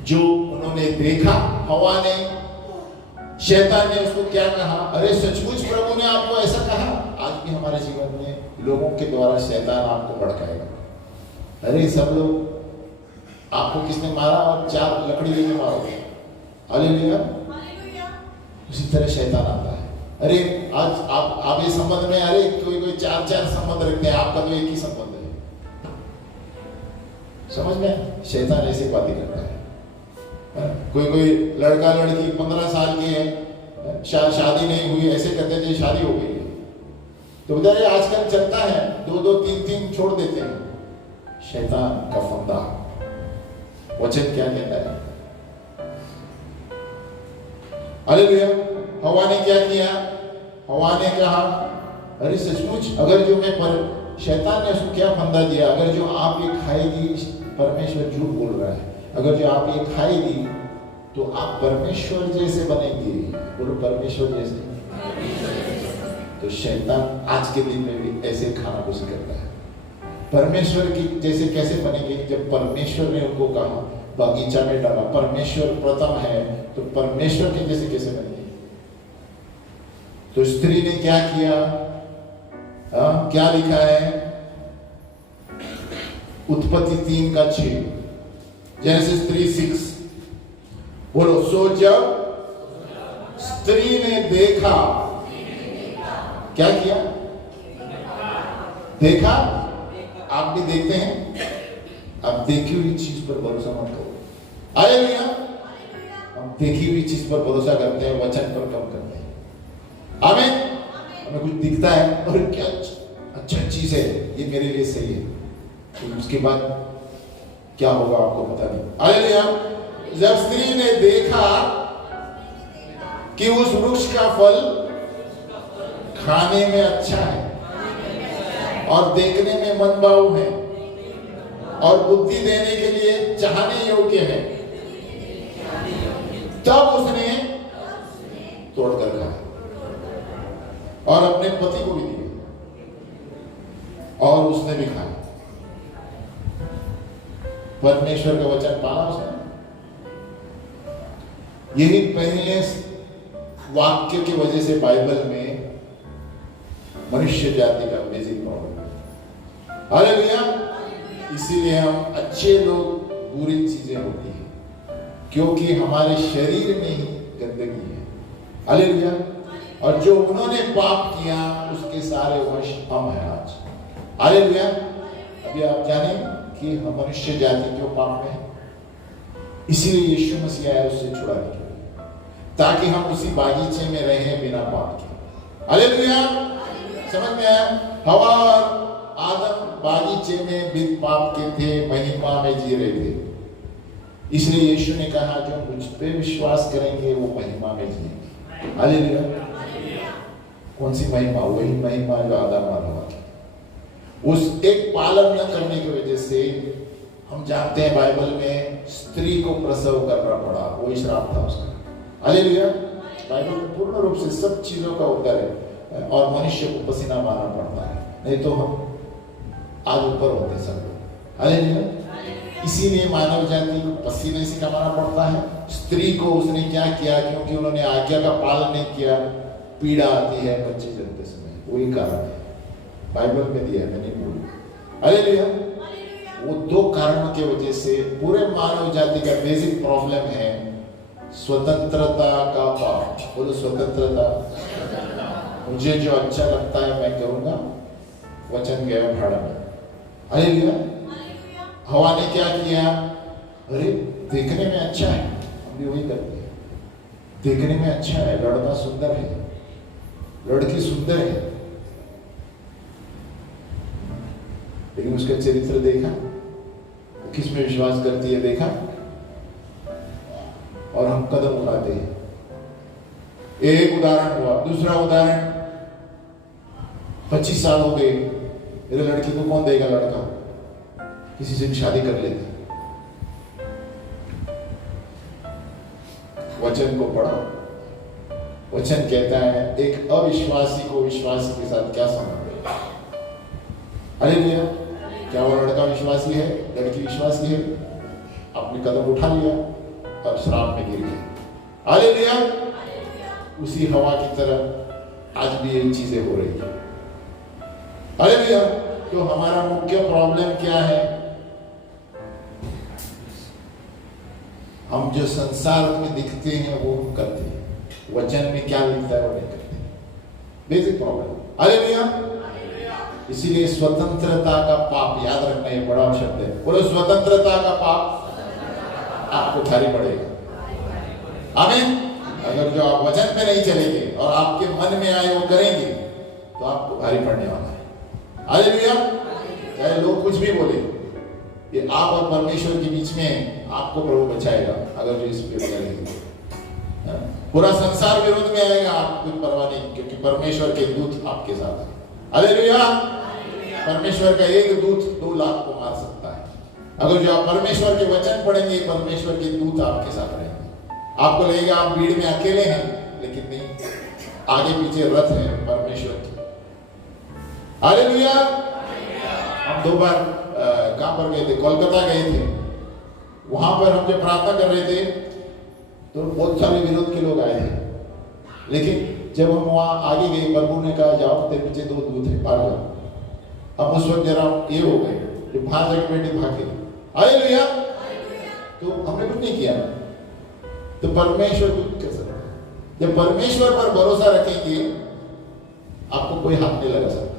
जो उन्होंने देखा, हवा ने, शैतान ने उसको क्या कहा? अरे सचमुच प्रभु ने आपको ऐसा कहा? आज भी हमारे जीवन में लोगों के द्वारा शैतान आपको भड़काएगा। अरे सब लोग, आपको किसने मारा और 4 लकड़ी लेके मारोगे, हालेलुया। उसी तरह शैतान आता है। अरे आज आप ये संबंध में, अरे कोई 4 संबंध रखते हैं, आपका तो एक ही संबंध है। समझ में? शैतान ऐसे बातें करता है। कोई लड़का लड़की 15 साल के हैं, शादी नहीं हुई, ऐसे कहते थे शादी हो गई है। तो बेचारे आजकल चलता है, 2-2 3-3 छोड़ देते हैं। शैतान का फंदा। वचन क्या कहता है? हालेलुया। हवा ने क्या किया? हवा ने कहा अरे सचमुच, अगर जो मैं पर शैतान ने उसको क्या फंदा दिया? अगर जो आप ये खाएगी, परमेश्वर झूठ बोल रहा है, अगर जो आप ये खाएगी तो आप परमेश्वर जैसे बनेंगे। बोलो परमेश्वर जैसे। तो शैतान आज के दिन में भी ऐसे खाना कुछ करता है। परमेश्वर की जैसे कैसे बनेंगे? जब परमेश्वर ने उनको कहा, बगीचा में डाला, परमेश्वर प्रथम है, तो परमेश्वर के जैसे कैसे बनेंगे? तो स्त्री ने क्या किया? क्या लिखा है? उत्पत्ति 3 का 6, जेनेसिस 3:6। बोलो, सो जब स्त्री ने देखा, क्या किया? देखा। आप भी देखते हैं? अब देखी हुई चीज पर भरोसा मत करो। हालेलुया। हम देखी हुई चीज पर भरोसा करते हैं, वचन पर कम करते हैं। आमीन। हमें कुछ दिखता है और क्या अच्छा चीज है, ये मेरे लिए सही है, तो उसके बाद क्या होगा आपको पता नहीं। हालेलुया। जब स्त्री ने देखा कि उस वृक्ष का फल खाने में अच्छा है और देखने में मनभाऊ है और बुद्धि देने के लिए चाहने योग्य है, तब उसने तोड़कर खाया और अपने पति को भी दिया और उसने भी खाया। परमेश्वर का वचन पाला उसने। यही पहले वाक्य की वजह से बाइबल में मनुष्य जाति का बेसिक प्रॉब्लम है। हालेलुया। इसीलिए हम अच्छे लोग बुरी चीजें होती हैं क्योंकि हमारे शरीर में ही गंदगी है। हालेलुया। और जो उन्होंने पाप किया उसके सारे वश हम हैं आज। हालेलुया। अभी आप जाने कि हम मनुष्य जाति क्यों पाप में है? इसीलिए यीशु मसीह आया उससे छुड़ाने के लिए, ताकि हम उसी बागीचे में रहें बिना पाप के। हालेलुया। समझ में आया? हवा और आदम बागीचे में बिन पाप के थे, महिमा में जी रहे थे। इसलिए यीशु ने कहा जो मुझ पे विश्वास करेंगे वो महिमा में जिएंगे। हालेलुया। कौन सी महिमा? वही महिमा जो आदम और हव्वा की। उस एक पालन न करने की वजह से हम जानते हैं बाइबल में स्त्री को प्रसव करना पड़ा, वही श्राप था उसका। हालेलुया। बाइबल में पूर्ण रूप से सब चीजों का उत्तर है और मनुष्य को पसीना मारना पड़ता है, नहीं तो हम आज ऊपर होते सब लोग। हालेलुया। इसीलिए मानव जाति को पसीने से कमाना पड़ता है। स्त्री को उसने क्या किया? क्योंकि उन्होंने आज्ञा का पालन नहीं किया, पीड़ा आती है बच्चे जन्मते समय, वही कारण है। बाइबल में दिया है, मैं नहीं बोलूं। हालेलुया। वो दो कारणों की वजह से पूरे मानव जाति का बेसिक प्रॉब्लम है स्वतंत्रता का पाप। बोलो स्वतंत्रता। मुझे जो अच्छा लगता है मैं करूंगा, वचन गया भाड़ा में। हालेलुया। हवा ने क्या किया? अरे देखने में अच्छा है, हम भी वही करते हैं। देखने में अच्छा है, लड़का सुंदर है, लड़की सुंदर है, लेकिन उसका चरित्र देखा, किस में विश्वास करती है देखा, और हम कदम उठाते हैं। एक उदाहरण हुआ। दूसरा उदाहरण, 25 साल हो गए, मेरे लड़की को कौन देगा लड़का? किसी से भी शादी कर लेते। वचन को पढ़ो। वचन कहता है एक अविश्वासी को विश्वासी के साथ क्या संबंध है? हालेलुया। क्या वो लड़का विश्वासी है, लड़की विश्वासी है? आपने कदम उठा लिया और श्राप में गिर गए। हालेलुया। उसी हवा की तरह आज भी ये चीजें हो रही है। हालेलुया। तो हमारा मुख्य प्रॉब्लम क्या है? हम जो संसार में दिखते हैं वो हम करते हैं, वचन में क्या लिखता है वो नहीं करते। Basic problem. हालेलुया। इसीलिए स्वतंत्रता का पाप, याद रखना ये बड़ा शब्द है। बोलो स्वतंत्रता का पाप आपको भारी पड़ेगा। आमीन। अगर जो आप वचन पे नहीं चलेंगे और आपके मन में आए वो करेंगे तो आपको भारी पड़ने वाला है। हालेलुया। चाहे लोग कुछ भी बोले, ये आप और परमेश्वर के बीच में आपको प्रभु बचाएगा अगर जो इस पे चलेंगे। पूरा संसार विरोध में आएगा, आपको कोई परवाह नहीं, क्योंकि परमेश्वर के दूत आपके साथ है। हालेलुया। परमेश्वर का एक दूत 2 लाख को मार सकता है। अगर जो आप परमेश्वर के वचन पढ़ेंगे, परमेश्वर के दूत आपके साथ रहेंगे। आपको लगेगा आप भीड़ में अकेले हैं, लेकिन नहीं, आगे पीछे रथ है परमेश्वर की। हालेलुया। हम 2 बार कहां पर गए थे? कोलकाता गए थे। वहां पर हम जब प्रार्थना कर रहे थे तो बहुत सारे विरोध के लोग आए थे, लेकिन जब हम वहां आगे गए, प्रभु ने कहा जाओ तेरे पीछे 2 दूत है, बाहर जाओ। अब उस वक्त जरा ये हो गए, जो बाहर जाके बैठे भागे। हालेलुया। तो हमने कुछ नहीं किया, तो परमेश्वर कुछ कर सकता है। जब परमेश्वर पर भरोसा रखेंगे आपको कोई हाथ नहीं लगा सकता।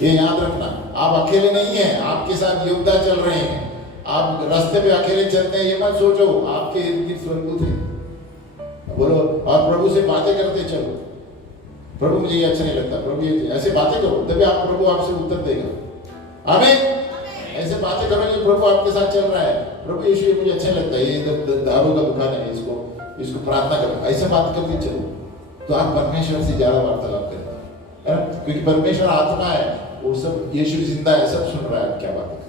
ये याद रखना, आप अकेले नहीं हैं, आपके साथ योद्धा चल रहे हैं। आप रास्ते पे अकेले चलते हैं ये मत सोचो, आपके इर्द गिर्द स्वर्गदूत हैं। बोलो, और प्रभु से बातें करते चलो। प्रभु मुझे ये अच्छा नहीं लगता, प्रभु ये ऐसे बातें करो, तभी आप प्रभु आपसे उत्तर देगा। आमीन। ऐसे बातें करोगे प्रभु आपके साथ चल रहा है। प्रभु यीशु मुझे अच्छा नहीं लगता, ये दारू का दुकान है, इसको प्रार्थना करो, ऐसे बात करके चलो, तो आप परमेश्वर से ज्यादा वार्तालाप करेंगे, है ना? क्योंकि परमेश्वर आत्मा है, वो सब यीशु जिंदा है, सब सुन रहा है क्या बात है।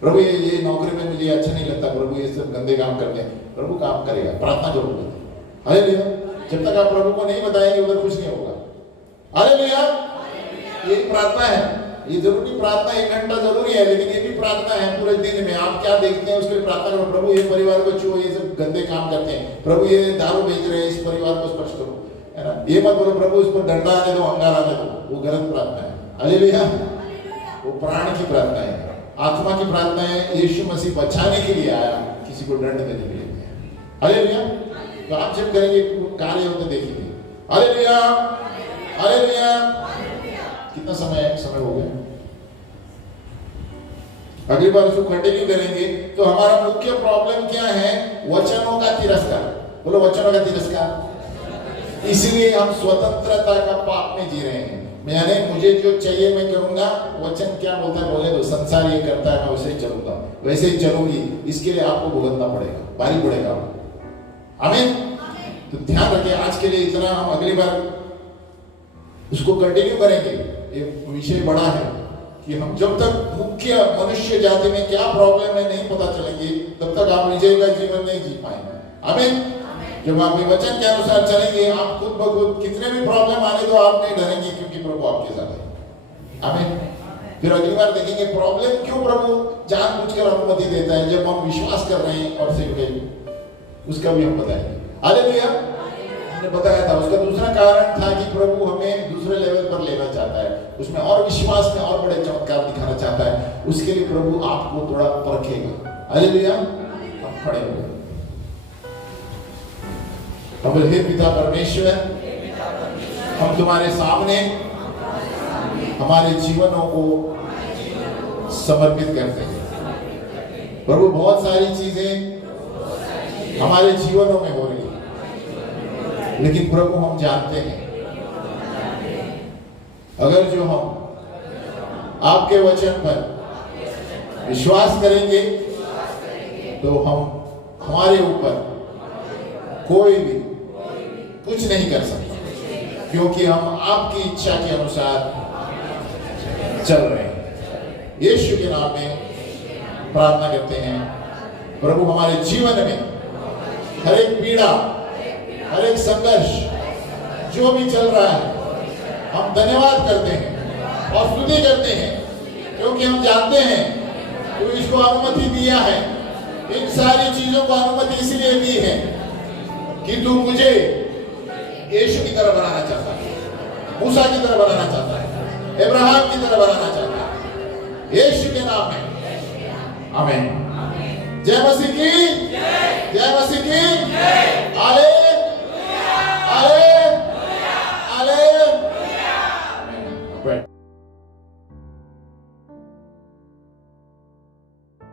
प्रभु ये नौकरी में मुझे अच्छा नहीं लगता, प्रभु ये सब गंदे काम करते हैं, प्रभु काम करेगा, प्रार्थना करो। हालेलुया। जब तक आप प्रभु को नहीं बताएंगे उधर कुछ नहीं होगा। हालेलुया। ये प्रार्थना है, ये जरूरी प्रार्थना, 1 घंटा जरूरी है, लेकिन ये भी प्रार्थना है पूरे दिन में। आप क्या देखते हैं उसके प्रार्थना करो। प्रभु ये परिवार को छुओ, ये सब गंदे काम करते हैं, प्रभु ये दारू बेच रहे हैं, इस परिवार को स्पर्श करो, है ना? ये मत बोलो प्रभु इस पर डंडा आने दो, अंगार आने दो, वो गलत प्रार्थना है। हालेलुया। वो प्राण की प्रार्थना है, आत्मा की प्रार्थना है। यीशु मसीह बचाने के लिए आया, किसी को दंड देने के लिए। हालेलुया। तो आप जब करेंगे कार्य होते देखेंगे। हालेलुया। हालेलुया। कितना समय हो गया? अगली बार उसको कंटिन्यू करेंगे। तो हमारा मुख्य प्रॉब्लम क्या है? वचनों का तिरस्कार। बोलो वचनों का तिरस्कार। इसलिए हम स्वतंत्रता का पाप में जी रहे हैं। यानी मुझे जो चाहिए मैं करूंगा, वचन क्या बोलता है बोले तो संसार ये करता है मैं वैसे ही चलूंगा, वैसे ही चलूंगी, इसके लिए आपको भुगतना पड़ेगा, भारी पड़ेगा। आमीन। तो ध्यान रखिए, आज के लिए इतना, हम अगली बार उसको कंटिन्यू करेंगे। ये विषय बड़ा है कि हम जब तक मुख्य मनुष्य जाति में क्या प्रॉब्लम है नहीं पता चलेंगे, तब तक आप विजय का जीवन नहीं जी पाएंगे। आमीन। जब आप वचन के अनुसार चलेंगे, आप खुद ब खुद कितने भी प्रॉब्लम आने तो आप नहीं डरेंगे, क्योंकि प्रभु आपके साथ है। आमीन। फिर अगली बार देखेंगे प्रॉब्लम क्यों प्रभु जानबूझकर अनुमति देता है, जब हम विश्वास कर रहे हैं और सिर्फ उसका भी हम बताएंगे। हालेलुया। हमने बताया था उसका दूसरा कारण था कि प्रभु हमें दूसरे लेवल पर लेना चाहता है, उसमें और विश्वास में और बड़े चमत्कार दिखाना चाहता है। उसके लिए प्रभु आपको थोड़ा परखेगा। हालेलुया। हम खड़े हुए हे पिता परमेश्वर, हम तुम्हारे सामने हमारे जीवनों को समर्पित करते हैं। प्रभु बहुत सारी चीजें हमारे जीवनों में हो रही है, लेकिन प्रभु हम जानते हैं अगर जो हम आपके वचन पर विश्वास करेंगे तो हम हमारे ऊपर कोई भी कुछ नहीं कर सकता, क्योंकि हम आपकी इच्छा के अनुसार चल रहे हैं। यीशु के नाम में प्रार्थना करते हैं। प्रभु हमारे जीवन में हर एक पीड़ा, हर एक संघर्ष जो भी चल रहा है, हम धन्यवाद करते हैं और स्तुति करते हैं, क्योंकि हम जानते हैं तू इसको अनुमति दिया है। इन सारी चीजों को अनुमति इसलिए दी है कि तू मुझे यीशु की तरह बनाना चाहता है, मूसा की तरह बनाना चाहता है, इब्राहिम की तरह बनाना चाहता है। यीशु के नाम में आमीन। जय मसीह की, जय मसीह की।